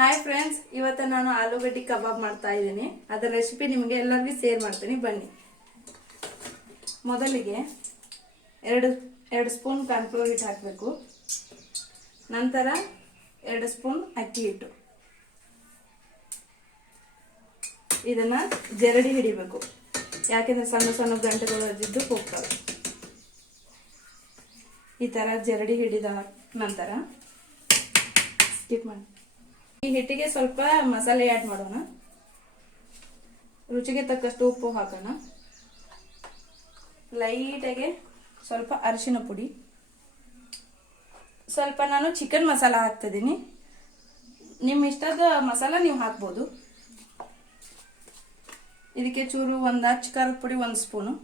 Hi friends, ಇವತ್ತು ನಾನು ಆಲೂಗಡ್ಡೆ ಕಬಾಬ್ ಮಾಡ್ತಾ ಇದ್ದೀನಿ. ಅದರ ರೆಸಿಪಿ ನಿಮಗೆ ಎಲ್ಲರಿಗೂ ಶೇರ್ ಮಾಡ್ತೀನಿ, ಬನ್ನಿ. ಮೊದಲಿಗೆ ಎರಡು ಸ್ಪೂನ್ ಕಾರ್ನ್ಫ್ಲೋರ್ ಹಿಟ್ಟು ಹಾಕಬೇಕು. ನಂತರ 2 ಸ್ಪೂನ್ ಅಕ್ಕಿ ಹಿಟ್ಟು. ಇದನ್ನ ಜರಡಿ ಹಿಡಿಬೇಕು, ಯಾಕೆಂದ್ರೆ ಸಣ್ಣ ಸಣ್ಣ ಗಂಟೆಗಳು ಅದ್ದಿದ್ದು ಹೋಗ್ತವೆ. ಈ ತರ ಜರಡಿ ಹಿಡಿದ ನಂತರ ಸ್ಕಿಪ್ ಮಾಡಿ ಈ ಹಿಟ್ಟಿಗೆ ಸ್ವಲ್ಪ ಮಸಾಲೆ ಆಡ್ ಮಾಡೋಣ. ರುಚಿಗೆ ತಕ್ಕಷ್ಟು ಉಪ್ಪು ಹಾಕೋಣ. ಲೈಟಾಗಿ ಸ್ವಲ್ಪ ಅರಿಶಿನ ಪುಡಿ, ಸ್ವಲ್ಪ ನಾನು ಚಿಕನ್ ಮಸಾಲ ಹಾಕ್ತಿದ್ದೀನಿ. ನಿಮ್ಮ ಇಷ್ಟದ ಮಸಾಲ ನೀವು ಹಾಕ್ಬೋದು. ಇದಕ್ಕೆ ಚೂರು ಒಂದು ಅಚ್ಚ ಖಾರದ ಪುಡಿ 1 ಸ್ಪೂನು.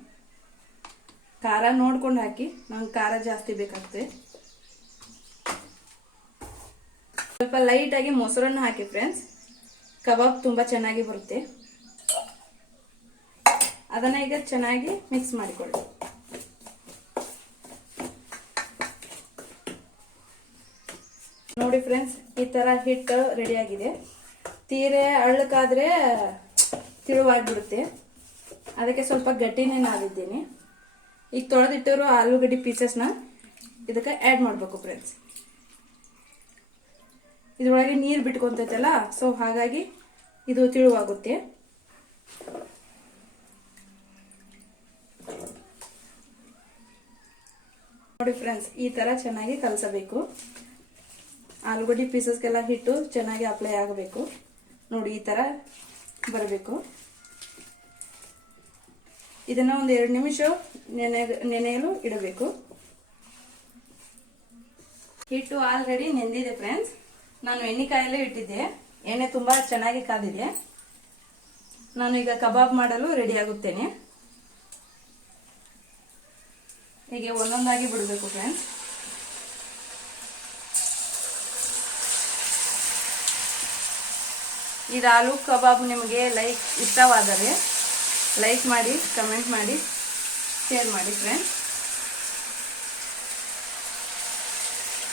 ಖಾರ ನೋಡ್ಕೊಂಡು ಹಾಕಿ, ನಂಗೆ ಖಾರ ಜಾಸ್ತಿ ಬೇಕಾಗ್ತದೆ. ಸ್ವಲ್ಪ ಲೈಟ್ ಆಗಿ ಮೊಸರನ್ನ ಹಾಕಿ ಫ್ರೆಂಡ್ಸ್, ಕಬಾಬ್ ತುಂಬಾ ಚೆನ್ನಾಗಿ ಬರುತ್ತೆ. ಅದನ್ನ ಈಗ ಚೆನ್ನಾಗಿ ಮಿಕ್ಸ್ ಮಾಡಿಕೊಳ್ಳಿ. ನೋಡಿ ಫ್ರೆಂಡ್ಸ್, ಈ ತರ ಹಿಟ್ಟು ರೆಡಿ ಆಗಿದೆ. ತೀರೆ ಅಳ್ಳಕ್ಕಾದ್ರೆ ತಿಳುವಾಗ್ಬಿಡುತ್ತೆ, ಅದಕ್ಕೆ ಸ್ವಲ್ಪ ಗಟ್ಟಿನೇ ನಾದಿದ್ದೀನಿ. ಈಗ ತೊಳೆದಿಟ್ಟಿರೋ ಆಲೂಗಡ್ಡೆ ಪೀಸಸ್ನ ಇದಕ್ಕೆ ಆ್ಯಡ್ ಮಾಡಬೇಕು ಫ್ರೆಂಡ್ಸ್. ಇದ್ರೊಳಗೆ ನೀರು ಬಿಟ್ಕೊಂತೈತಲ್ಲ, ಸೊ ಹಾಗಾಗಿ ಇದು ತಿಳುವಾಗುತ್ತೆ. ನೋಡಿ ಫ್ರೆಂಡ್ಸ್, ಈ ತರ ಚೆನ್ನಾಗಿ ಕಲಸಬೇಕು. ಆಲೂಗಡ್ಡೆ ಪೀಸಸ್ಗೆಲ್ಲ ಹಿಟ್ಟು ಚೆನ್ನಾಗಿ ಅಪ್ಲೈ ಆಗಬೇಕು. ನೋಡಿ, ಈ ತರ ಬರಬೇಕು. ಇದನ್ನ ಒಂದು 2 ನಿಮಿಷ ನೆನೆಯಲು ಇಡಬೇಕು. ಹಿಟ್ಟು ಆಲ್ರೆಡಿ ನೆಂದಿದೆ ಫ್ರೆಂಡ್ಸ್. ನಾನು ಎಣ್ಣೆ ಕಾಯಲ್ಲೇ ಇಟ್ಟಿದ್ದೆ. ಎಣ್ಣೆ ತುಂಬಾ ಚೆನ್ನಾಗಿ ಕಾದಿದೆ. ನಾನು ಈಗ ಕಬಾಬ್ ಮಾಡಲು ರೆಡಿ ಆಗುತ್ತೇನೆ. ಹೀಗೆ ಒಂದೊಂದಾಗಿ ಬಿಡಬೇಕು ಫ್ರೆಂಡ್ಸ್. ಇದು ಆಲೂ ಕಬಾಬ್ ನಿಮಗೆ ಇಷ್ಟವಾದರೆ ಲೈಕ್ ಮಾಡಿ, ಕಮೆಂಟ್ ಮಾಡಿ, ಶೇರ್ ಮಾಡಿ ಫ್ರೆಂಡ್ಸ್.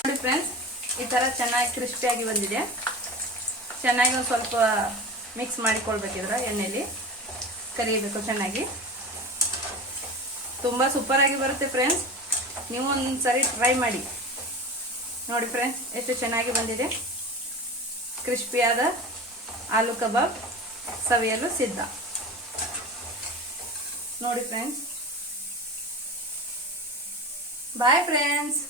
ನೋಡಿ ಫ್ರೆಂಡ್ಸ್, ಈ ತರ ಚೆನ್ನಾಗಿ ಕ್ರಿಸ್ಪಿಯಾಗಿ ಬಂದಿದೆ. ಚೆನ್ನಾಗಿ ಒಂದು ಸ್ವಲ್ಪ ಮಿಕ್ಸ್ ಮಾಡಿಕೊಳ್ಬೇಕಿದ್ರೆ ಎಣ್ಣೆಯಲ್ಲಿ ಕರಿಯಬೇಕು ಚೆನ್ನಾಗಿ. ತುಂಬಾ ಸೂಪರ್ ಆಗಿ ಬರುತ್ತೆ ಫ್ರೆಂಡ್ಸ್. ನೀವು ಒಂದ್ಸರಿ ಟ್ರೈ ಮಾಡಿ. ನೋಡಿ ಫ್ರೆಂಡ್ಸ್, ಎಷ್ಟು ಚೆನ್ನಾಗಿ ಬಂದಿದೆ. ಕ್ರಿಸ್ಪಿಯಾದ ಆಲೂ ಕಬಾಬ್ ಸವಿಯಲು ಸಿದ್ಧ. ನೋಡಿ ಫ್ರೆಂಡ್ಸ್, ಬಾಯ್ ಫ್ರೆಂಡ್ಸ್.